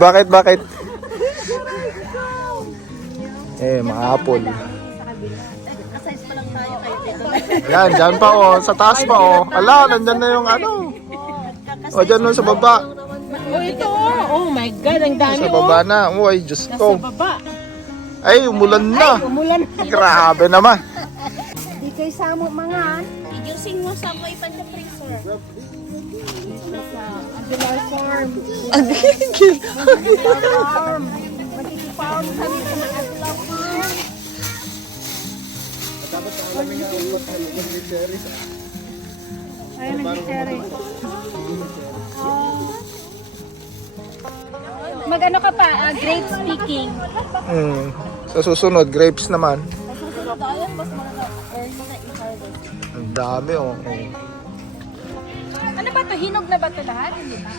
Bakit? Mga apple. Asize pa lang tayo kayo dito. Yan, dyan pa oh. Sa taas pa oh. Ala, nandyan na yung ano. O, dyan nun sa baba. Oh, ito oh. Oh my God, ang dami Sa baba na. Uy, Diyos Nasa ko. baba. Ay, umulan na. Umulan. Grabe naman. Di kayo samo mga. Ijusin mo sa may panda-freezer. Nasa Aguilar Farm. Aguilar Farm. Mag-farm kami sa mga Aguilar Farm. Ayun, nag-cherry. Mag-ano ka pa? Grapes picking. Sa susunod, grapes naman. Ayan, mas mga early na i-harvest. Ang dami oh. Ano ba ito? Hinog na ba ito lahat? Hindi ba?